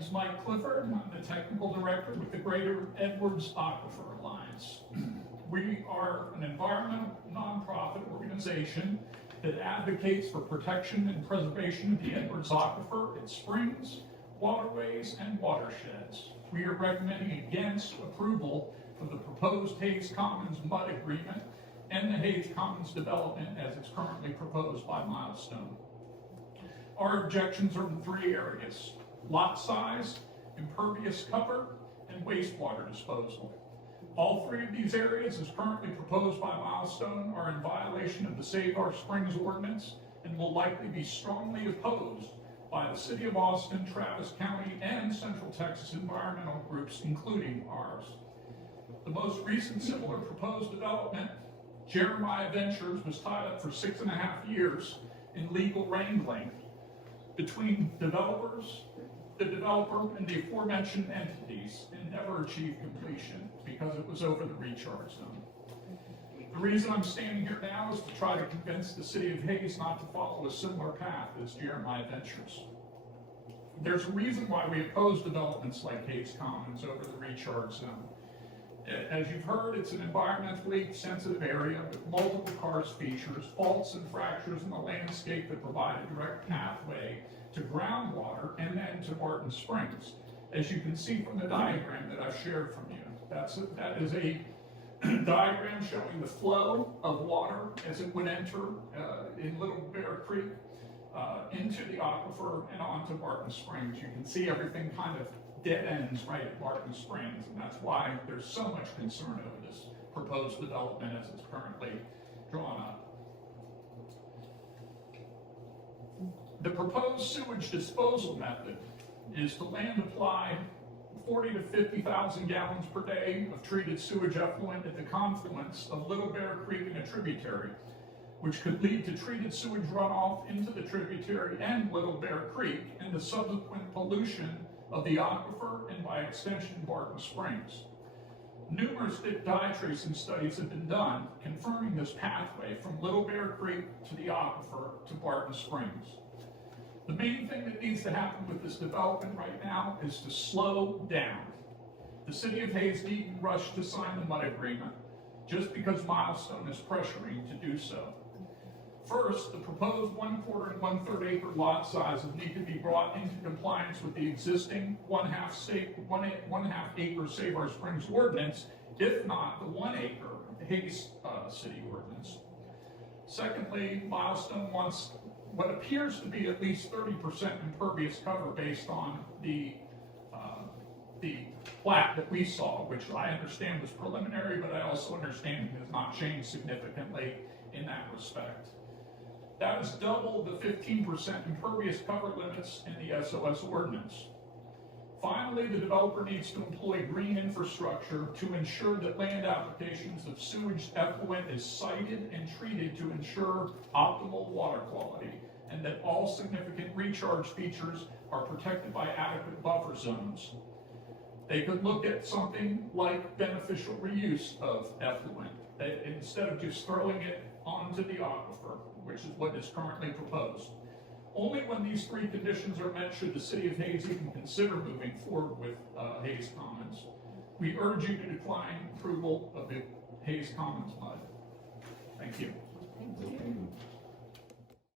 name's Mike Clifford, and I'm the technical director with the Greater Edwards Aquifer Alliance. We are an environmental nonprofit organization that advocates for protection and preservation of the Edwards Aquifer, its springs, waterways, and watersheds. We are recommending against approval of the proposed Hayes Commons Mud Agreement and the Hayes Commons development as it's currently proposed by Milestone. Our objections are in three areas: lot size, impervious cover, and wastewater disposal. All three of these areas, as currently proposed by Milestone, are in violation of the Save Our Springs ordinance and will likely be strongly opposed by the City of Austin, Travis County, and Central Texas environmental groups, including ours. The most recent similar proposed development, Jeremiah Ventures, was tied up for 6.5 years in legal wrangling between the developer and the aforementioned entities, and never achieved completion because it was over the recharge zone. The reason I'm standing here now is to try to convince the City of Hayes not to follow a similar path as Jeremiah Ventures. There's a reason why we oppose developments like Hayes Commons over the recharge zone. As you've heard, it's an environmentally sensitive area with multiple karst features, faults and fractures in the landscape that provide a direct pathway to groundwater and then to Barton Springs. As you can see from the diagram that I've shared from you, that is a diagram showing the flow of water as it would enter in Little Bear Creek into the aquifer and onto Barton Springs. You can see everything kind of dead ends right at Barton Springs, and that's why there's so much concern over this proposed development as it's currently drawn up. The proposed sewage disposal method is to land apply 40 to 50,000 gallons per day of treated sewage effluent at the confluence of Little Bear Creek and a tributary, which could lead to treated sewage runoff into the tributary and Little Bear Creek and the subsequent pollution of the aquifer and by extension Barton Springs. Numerous dye tracing studies have been done confirming this pathway from Little Bear Creek to the aquifer to Barton Springs. The main thing that needs to happen with this development right now is to slow down. The City of Hayes needn't rush to sign the mud agreement just because Milestone is pressuring to do so. First, the proposed 1/4 and 1/3 acre lot sizes need to be brought into compliance with the existing 1/2 acre Save Our Springs ordinance, if not the 1 acre Hayes City ordinance. Secondly, Milestone wants what appears to be at least 30% impervious cover based on the plat that we saw, which I understand was preliminary, but I also understand it has not changed significantly in that respect. That is double the 15% impervious cover limits in the SOS ordinance. Finally, the developer needs to employ green infrastructure to ensure that land applications of sewage effluent is sited and treated to ensure optimal water quality, and that all significant recharge features are protected by adequate buffer zones. They could look at something like beneficial reuse of effluent, instead of just throwing it onto the aquifer, which is what is currently proposed. Only when these three conditions are met should the City of Hayes even consider moving forward with Hayes Commons. We urge you to decline approval of the Hayes Commons mud. Thank you. Thank you.